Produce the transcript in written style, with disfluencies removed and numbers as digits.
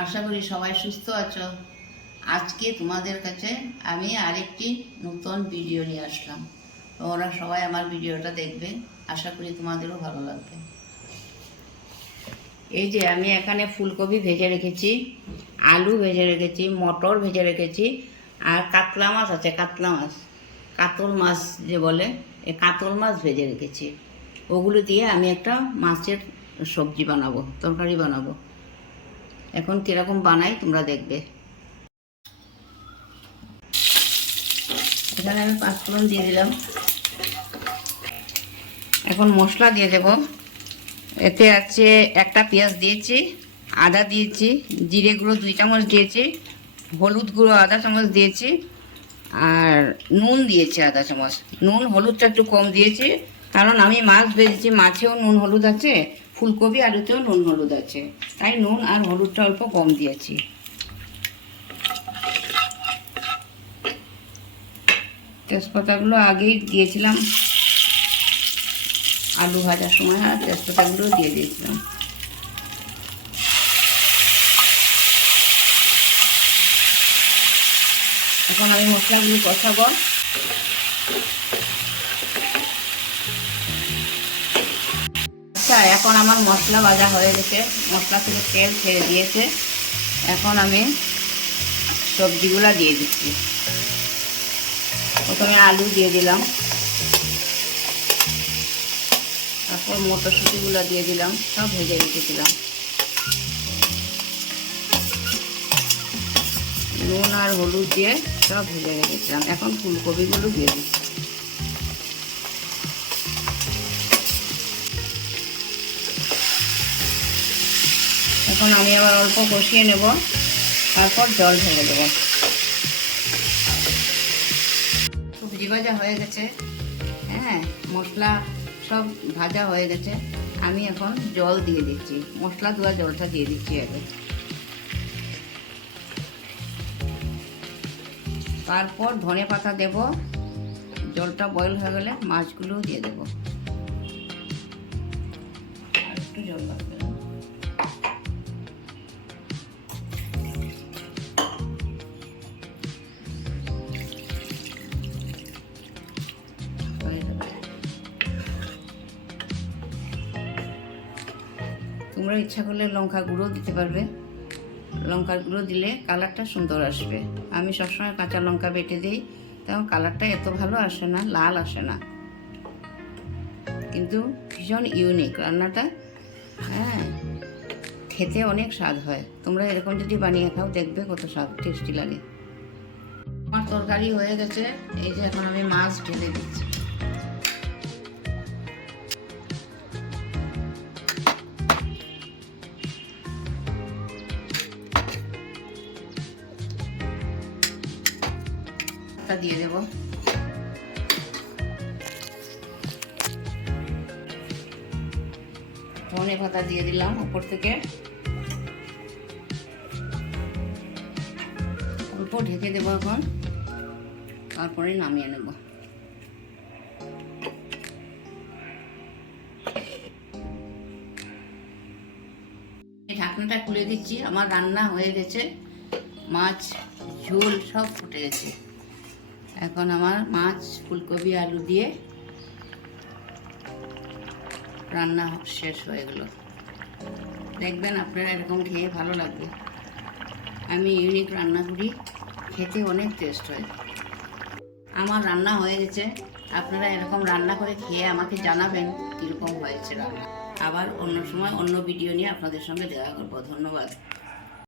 আশা করি সবাই সুস্থ আছো। আজকে তোমাদের কাছে আমি আরেকটি নতুন ভিডিও নিয়ে আসলাম। তোমরা সবাই আমার ভিডিওটা দেখবে, আশা করি তোমাদেরও ভালো লাগবে। এই যে আমি এখানে ফুলকপি ভেজে রেখেছি, আলু ভেজে রেখেছি, মটর ভেজে রেখেছি, আর কাতলা মাছ আছে, কাতলা মাছ, কাতল মাছ যে বলে, এই কাতল মাছ ভেজে রেখেছি। ওগুলো দিয়ে আমি একটা মাছের সবজি বানাবো, তরকারি বানাবো। এখন কীরকম বানাই তোমরা দেখবে। এখানে আমি 5 ফোড়ন দিয়ে দিলাম। এখন মশলা দিয়ে দেব। এতে আছে একটা পেঁয়াজ দিয়েছি, আদা দিয়েছি, জিরে গুঁড়ো 2 চামচ দিয়েছি, হলুদ গুঁড়ো আধা চামচ দিয়েছি, আর নুন দিয়েছি আধা চামচ। নুন হলুদটা একটু কম দিয়েছি, কারণ আমি মাছ ভেজেছি, মাছেও নুন হলুদ আছে, ফুলকপি আলুতেও নুন হলুদ আছে, তাই নুন আর হলুদটা অল্প কম দিয়েছি। তেজপাতাগুলো আগেই দিয়েছিলাম আলু ভাজার সময়, আর তেজপাতাগুলো দিয়ে দিয়েছিলাম। এখন আমি মশলাগুলো কষাবো। আচ্ছা, এখন আমার মশলা ভাজা হয়ে গেছে, মশলা থেকে তেল ছেড়ে দিয়েছে। এখন আমি সবজিগুলো দিয়ে দিচ্ছি। প্রথমে আলু দিয়ে দিলাম, তারপর মটরশুঁটিগুলো দিয়ে দিলাম, সব ভেজে রেখেছিলাম। নুন আর হলুদ দিয়ে সব ভেজে রেখেছিলাম। এখন ফুলকপিগুলো দিয়ে দিচ্ছি। এখন আমি আবার অল্প কষিয়ে নেব, তারপর জল ঢেলে দেবো। সবজি ভাজা হয়ে গেছে, হ্যাঁ, মশলা সব ভাজা হয়ে গেছে। আমি এখন জল দিয়ে দিচ্ছি, মশলা ধোয়া জলটা দিয়ে দিচ্ছি আগে। তারপর ধনে পাতা দেব। জলটা বয়েল হয়ে গেলে মাছগুলোও দিয়ে দেব। আর একটু জল লাগবে। তোমরা ইচ্ছা করলে লঙ্কা গুঁড়ো দিতে পারবে। লঙ্কার গুঁড়ো দিলে কালারটা সুন্দর আসবে। আমি সবসময় কাঁচা লঙ্কা বেটে দিই, তখন কালারটা এত ভালো আসে না, লাল আসে না, কিন্তু ভীষণ ইউনিক রান্নাটা। হ্যাঁ, খেতে অনেক স্বাদ হয়। তোমরা এরকম যদি বানিয়ে খাও, দেখবে কত স্বাদ, টেস্টি লাগে। আমার তরকারি হয়ে গেছে। এই যে এখন আমি মাছ ঢেলে দিচ্ছি। দিয়ে দেব। ধনে পাতা দিয়ে দিলাম উপর থেকে। অল্প ঢেকে দেবো এখন, তারপরে নামিয়ে নেব। ঢাকনাটা খুলে দিচ্ছি। আমার রান্না হয়ে গেছে, মাছ ঝোল সব ফুটে গেছে। এখন আমার মাছ ফুলকপি আলু দিয়ে রান্না শেষ হয়ে গেল। দেখবেন আপনারা এরকম খেয়ে ভালো লাগবে। আমি ইউনিক রান্না করি, খেতে অনেক টেস্ট হয়। আমার রান্না হয়ে গেছে। আপনারা এরকম রান্না করে খেয়ে আমাকে জানাবেন কীরকম হয়েছে রান্না। আবার অন্য সময় অন্য ভিডিও নিয়ে আপনাদের সঙ্গে দেখা করবো। ধন্যবাদ।